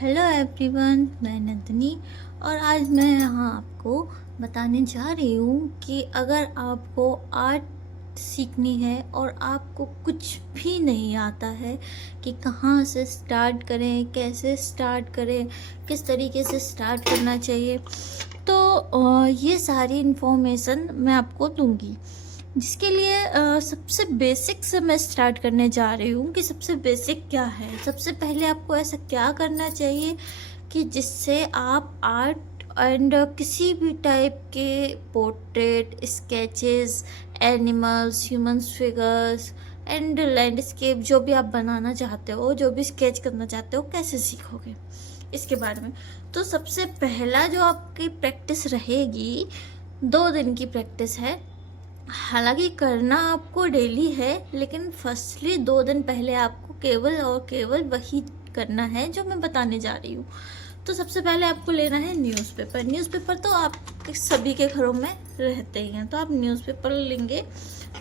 Hello everyone, मैं नंदिनी। और आज मैं यहाँ आपको बताने जा रही हूँ कि अगर आपको आर्ट सीखनी है और आपको कुछ भी नहीं आता है कि कहाँ से स्टार्ट करें, कैसे स्टार्ट करें, किस तरीके से स्टार्ट करना चाहिए, तो ये सारी इन्फॉर्मेशन मैं आपको दूंगी। जिसके लिए सबसे बेसिक से मैं स्टार्ट करने जा रही हूँ कि सबसे बेसिक क्या है। सबसे पहले आपको ऐसा क्या करना चाहिए कि जिससे आप आर्ट एंड किसी भी टाइप के portrait, sketches, animals, humans figures and landscape जो भी आप बनाना चाहते हो, जो भी स्केच करना चाहते हो, कैसे सीखोगे इसके बारे में। तो सबसे पहला जो आपकी प्रैक्टिस रहेगी, 2 दिन की प्रैक्टिस है। हालांकि करना आपको डेली है, लेकिन फर्स्टली 2 दिन पहले आपको केवल और केवल वही करना है जो मैं बताने जा रही हूँ। तो सबसे पहले आपको लेना है न्यूज़पेपर। न्यूज़पेपर तो आप सभी के घरों में रहते ही हैं, तो आप न्यूज़पेपर लेंगे।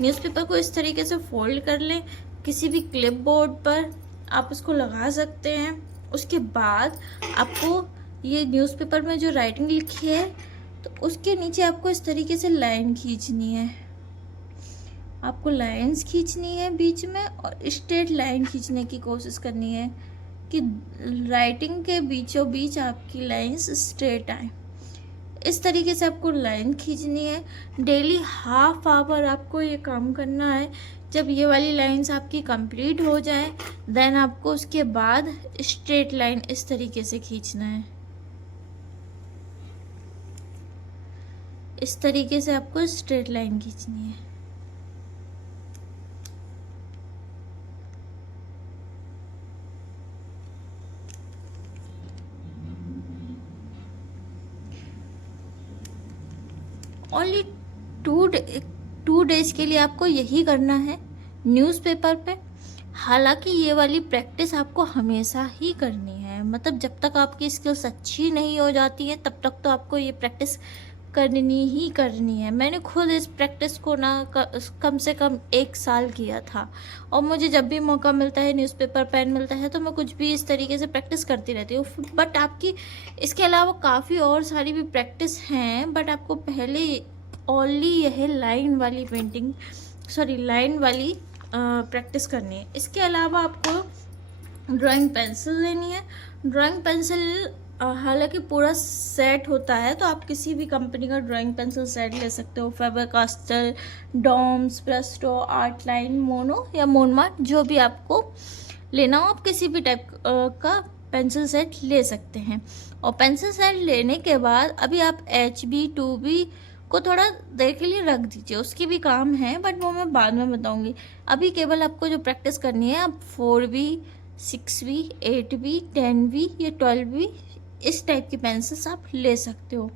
न्यूज़पेपर को इस तरीके से फोल्ड कर लें, किसी भी क्लिप बोर्ड पर आप उसको लगा सकते हैं। उसके बाद आपको ये न्यूज़पेपर में जो राइटिंग लिखी है, तो उसके नीचे आपको इस तरीके से लाइन खींचनी है। आपको लाइंस खींचनी है बीच में, और स्ट्रेट लाइन खींचने की कोशिश करनी है कि राइटिंग के बीचों बीच आपकी लाइंस स्ट्रेट आए। इस तरीके से आपको लाइन खींचनी है। डेली हाफ आवर आपको ये काम करना है। जब ये वाली लाइंस आपकी कंप्लीट हो जाए, देन आपको उसके बाद स्ट्रेट लाइन इस तरीके से खींचना है। इस तरीके से आपको स्ट्रेट लाइन खींचनी है। ओनली 2 डेज के लिए आपको यही करना है न्यूज़पेपर पे। हालांकि ये वाली प्रैक्टिस आपको हमेशा ही करनी है, मतलब जब तक आपकी स्किल्स अच्छी नहीं हो जाती है तब तक तो आपको ये प्रैक्टिस करनी ही करनी है। मैंने खुद इस प्रैक्टिस को ना कम से कम 1 साल किया था, और मुझे जब भी मौका मिलता है, न्यूज़पेपर पेन मिलता है, तो मैं कुछ भी इस तरीके से प्रैक्टिस करती रहती हूँ। बट आपकी इसके अलावा काफ़ी और सारी भी प्रैक्टिस हैं, बट आपको पहले ओनली यह लाइन वाली प्रैक्टिस करनी है। इसके अलावा आपको ड्राइंग पेंसिल लेनी है। ड्राइंग पेंसिल हालांकि पूरा सेट होता है, तो आप किसी भी कंपनी का ड्राइंग पेंसिल सेट ले सकते हो। Faber Castell, Doms, Presto, Artline, Mono या मोनमार्ट, जो भी आपको लेना हो, आप किसी भी टाइप का पेंसिल सेट ले सकते हैं। और पेंसिल सेट लेने के बाद अभी आप HB 2B को थोड़ा देर के लिए रख दीजिए, उसकी भी काम है, बट वो मैं बाद में बताऊंगी। अभी केवल आपको जो प्रैक्टिस करनी है, आप 4B, 6B, 8B, 10B या 12B इस टाइप की पेंसिल्स आप ले सकते हो।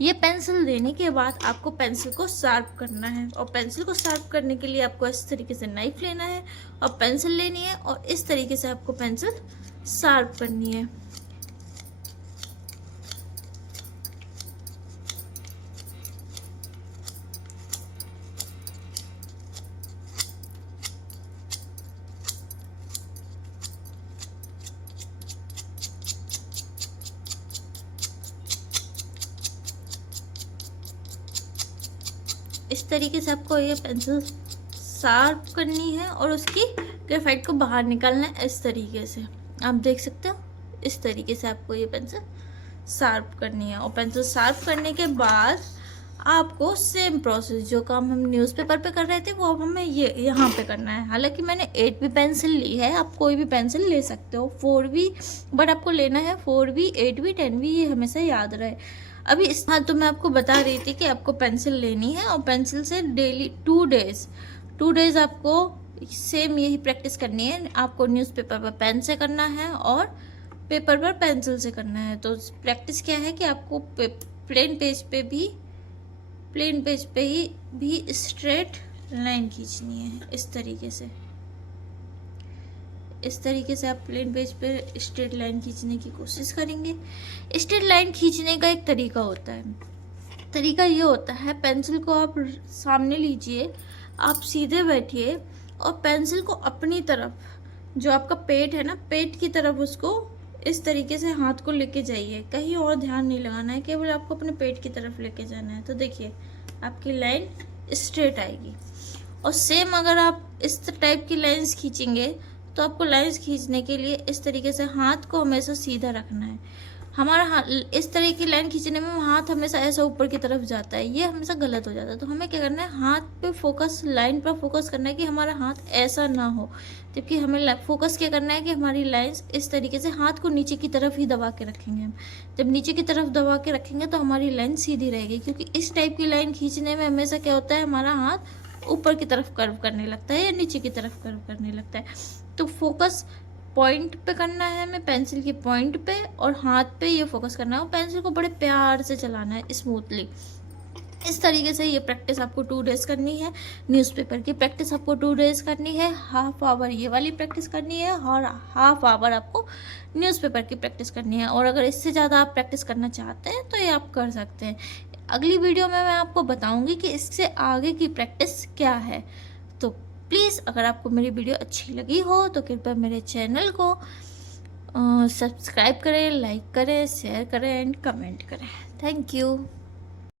ये पेंसिल लेने के बाद आपको पेंसिल को शार्प करना है, और पेंसिल को शार्प करने के लिए आपको इस तरीके से नाइफ लेना है और पेंसिल लेनी है, और इस तरीके से आपको पेंसिल शार्प करनी है। इस तरीके से आपको ये पेंसिल शार्प करनी है, और उसकी ग्रेफाइट को बाहर निकालना है। इस तरीके से आप देख सकते हो, इस तरीके से आपको ये पेंसिल शार्प करनी है। और पेंसिल शार्प करने के बाद आपको सेम प्रोसेस, जो काम हम न्यूज़पेपर पे कर रहे थे, वो अब हमें ये यहाँ पे करना है। हालांकि मैंने 8B पेंसिल ली है, आप कोई भी पेंसिल ले सकते हो, 4B, बट आपको लेना है 4B, 8B, 10B, ये हमेशा याद रहे। अभी तो मैं आपको बता रही थी कि आपको पेंसिल लेनी है, और पेंसिल से डेली 2 डेज आपको सेम यही प्रैक्टिस करनी है। आपको न्यूज़पेपर पर पेन से करना है और पेपर पर पेंसिल से करना है। तो प्रैक्टिस क्या है कि आपको प्लेन पेज पे ही भी स्ट्रेट लाइन खींचनी है। इस तरीके से आप प्लेन पेज पे स्ट्रेट लाइन खींचने की कोशिश करेंगे। स्ट्रेट लाइन खींचने का एक तरीका होता है। तरीका ये होता है, पेंसिल को आप सामने लीजिए, आप सीधे बैठिए, और पेंसिल को अपनी तरफ, जो आपका पेट है ना, पेट की तरफ उसको इस तरीके से हाथ को लेके जाइए, कहीं और ध्यान नहीं लगाना है, केवल आपको अपने पेट की तरफ लेके जाना है। तो देखिए आपकी लाइन स्ट्रेट आएगी। और सेम अगर आप इस टाइप की लाइंस खींचेंगे तो आपको लाइंस खींचने के लिए इस तरीके से हाथ को हमेशा सीधा रखना है। हमारा हाथ इस तरह की लाइन खींचने में हाथ हमेशा ऐसा ऊपर की तरफ जाता है, ये हमेशा गलत हो जाता है। तो हमें क्या करना है, हाथ पे फोकस, लाइन पर फोकस करना है कि हमारा हाथ ऐसा ना हो। जबकि हमें फोकस क्या करना है कि हमारी लाइंस इस तरीके से, हाथ को नीचे की तरफ ही दबा के रखेंगे हम। जब नीचे की तरफ दबा के रखेंगे तो हमारी लाइन सीधी रहेगी, क्योंकि इस टाइप की लाइन खींचने में हमेशा क्या होता है, हमारा हाथ ऊपर की तरफ कर्व करने लगता है या नीचे की तरफ कर्व करने लगता है। तो फोकस पॉइंट पे करना है हमें, पेंसिल के पॉइंट पे, और हाथ पे ये फोकस करना है। और पेंसिल को बड़े प्यार से चलाना है, स्मूथली। इस तरीके से ये प्रैक्टिस आपको 2 डेज करनी है। न्यूज़पेपर की प्रैक्टिस आपको 2 डेज करनी है। हाफ आवर ये वाली प्रैक्टिस करनी है और हाफ आवर आपको न्यूज़पेपर की प्रैक्टिस करनी है। और अगर इससे ज़्यादा आप प्रैक्टिस करना चाहते हैं तो ये आप कर सकते हैं। अगली वीडियो में मैं आपको बताऊंगी कि इससे आगे की प्रैक्टिस क्या है। तो प्लीज़ अगर आपको मेरी वीडियो अच्छी लगी हो तो कृपया मेरे चैनल को सब्सक्राइब करें, लाइक करें, शेयर करें एंड कमेंट करें। Thank you.